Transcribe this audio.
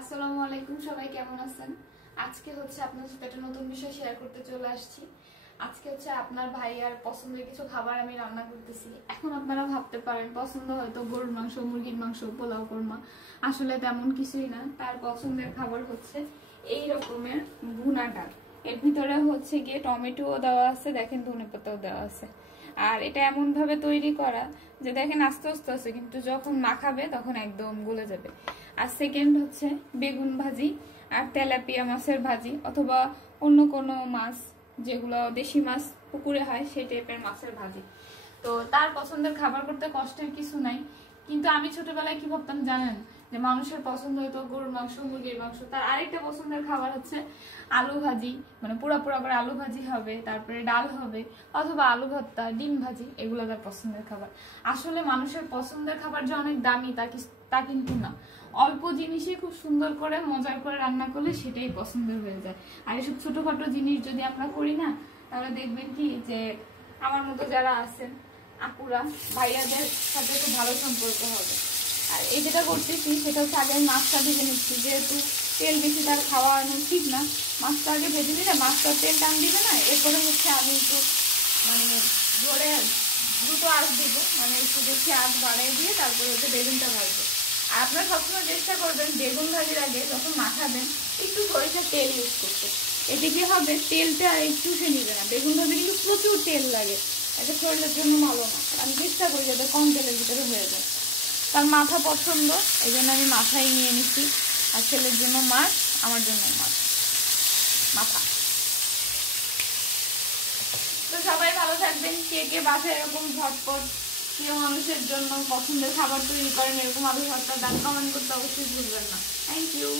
আসসালামু আলাইকুম, সবাই কেমন আছেন? আজকে হচ্ছে আপনার সাথে একটা নতুন বিষয় শেয়ার করতে চলে আসছি। আজকে হচ্ছে আপনার ভাইয়ার পছন্দের কিছু খাবার আমি রান্না করতেছি। এখন আপনারা ভাবতে পারেন পছন্দ হয়তো গরুর মাংস, মুরগির মাংস, পোলাও, কোরমা। আসলে তেমন কিছুই না। তার পছন্দের খাবার হচ্ছে এই রকমের ভুনা ডাল। এর ভিতরে হচ্ছে গিয়ে টমেটোও দেওয়া আছে, দেখেন ধনেপাতাও দেওয়া আছে। আর এটা এমন ভাবে তৈরি করা যে দেখেন আস্তে আস্তে আছে, কিন্তু যখন মাখাবে তখন একদম গলে যাবে। আর সেকেন্ড হচ্ছে বেগুন ভাজি আর তেলাপিয়া মাছের ভাজি, অথবা অন্য কোনো মাছ, যেগুলো দেশি মাছ পুকুরে হয় সেই টাইপের মাছের ভাজি। তো তার পছন্দের খাবার করতে কষ্টের কিছু নাই। কিন্তু আমি ছোটবেলায় কি ভাবতাম জানেন, যে মানুষের পছন্দ হয়তো গরুর মাংস, মুরগির মাংস, তার আরেকটা পছন্দের খাবার হচ্ছে আলু ভাজি, মানে পুরা পুরা করে আলু ভাজি হবে, তারপরে ডাল হবে, অথবা আলু ভর্তা, ডিম ভাজি, এগুলো তার পছন্দের খাবার। আসলে মানুষের পছন্দের খাবার যে অনেক দামি তা কিন্তু না। অল্প জিনিসই খুব সুন্দর করে মজার করে রান্না করলে সেটাই পছন্দের হয়ে যায়। আর এসব ছোটখাটো জিনিস যদি আমরা করি না, তাহলে দেখবেন কি যে আমার মতো যারা আছেন আপুরা, ভাইয়াদের সাথে খুব ভালো সম্পর্ক হবে। আর এই যেটা করতেছি সেটা হচ্ছে আগে মাছটা ভেজে নিচ্ছি, যেহেতু তেল বেশি তার খাওয়া ঠিক না। মাছটা আগে ভেজে নিলে মাছটা তেল টান দিবে না। এরপরে হচ্ছে আমি একটু মানে ধরে দ্রুত আঁচ দিব, মানে একটু বেশি আঁচ বাড়িয়ে দিয়ে তারপরে হচ্ছে বেগুনটা ভাজবো। আর আপনারা সবসময় চেষ্টা করবেন বেগুন ভাজির আগে যখন মাখাবেন একটু সরিষার তেল ইউজ করতে। এতে কি হবে, তেলটা একটু চুষে নিবে না। বেগুন ভাজি কিন্তু প্রচুর তেল লাগে, এটা শরীরের জন্য ভালো না। আমি চেষ্টা করি যাতে কম তেলের ভিতরে হয়ে যায়। তার মাথা পছন্দ, এই জন্য আমি মাথায় নিয়ে নিচ্ছি। আর ছেলের জন্য মাছ, আমার জন্য মাথা। তো সবাই ভালো থাকবেন। কে কে বাসায় এরকম ঝটপট প্রিয় মানুষের জন্য পছন্দের খাবার তৈরি করেন, এরকম আলু ভর্তা, ডাল, কমেন্ট করতে অবশ্যই ভুলবেন না। Thank you.